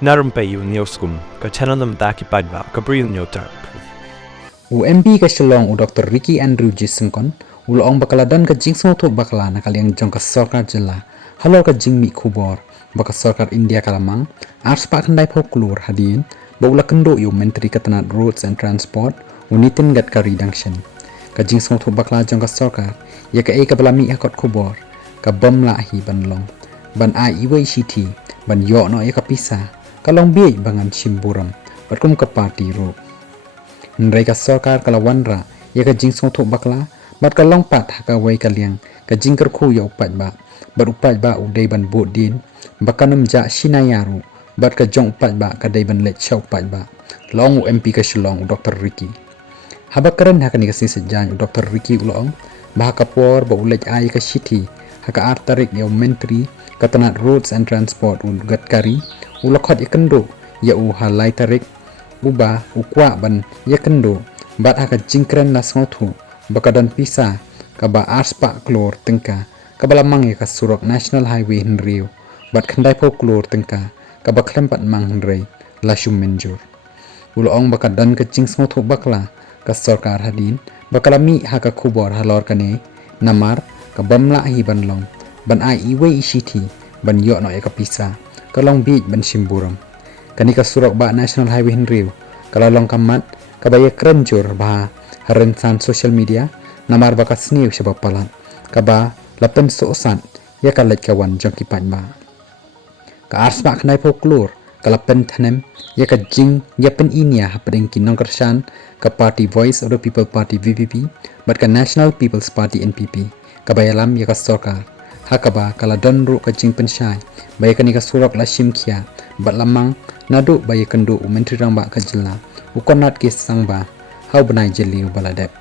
Na Rympei U ka channel nam ta ki padba ka Bri U Hynñiewtrep. UMB ka Shillong Dr. Ricky Andrew Jisengkon ulong bakaladan ka jingsmo tu bakala na kaliang jong ka sarkar jilla halo ka jingmi khubor baka sarkar India kalamang ars pa kandai folklore hadin baula kendo yu menteri katanat roads and transport unitin Gadkari dangshan ka jingsmo tu bakala jong ka sarkar ya ka ka balami akot khubor ka bom la hi banlong ban Iwei Shithi ban yo no ya ka Pisa kalong Biej bangan Shim Burom batkum ka party ro Nrai ka sarkar kalawanra ya ka jingsong tu bakla bat ka long pat ha ka wai kaliang ka jingker khu ya upat ba bat upat ba udai ban bot din bakanum ja shinayaru bat ka jong upat ba ka dai ban let chau upat ba long MP ka Shillong Dr. Ricky habak keren ha ka ni ka sisajan Dr. Ricky ulong ba ka por ba ulej ai ka Shithi ha ka artarik ya menteri katanat roads and transport Gadkari ulakhat ikendo ya u halai tarik uba ukwa ban yakendo bat haka jingkren la sngotu bakadan Pisa kaba arspa klor tengka kabala mangi ka surok national highway Henriu bat khandai po klor tengka kaba klempat mang Henrei la shum menjur ulong bakadan ka jing sngotu bakla ka sarkar hadin bakalami haka khubor halor kane namar ka bamla hi banlong ban Iwei Shithi ban yo no ka Pisa kalong Biej ban Shim Burom kani ka surok ba national highway Henriu kalalong kamat kabaya kerenjur bah harensan social media namar baka sniu sebab palat kaba lapen soosan ya kalet kawan jongki ba ka arsma knai folklore kalapen thanem ya ka jing ya pen inia hapadeng kinong Kyrshang ka party voice of the people party VPP bat ka national people's party NPP kabaya lam ya ka sarkar hakaba kaladon ru ka jing pensyai baya kani ka surok la Shim khia bat lamang nadu baya kendo menteri rang ba ka jilla ukonat ke sangba hau benai jeli baladep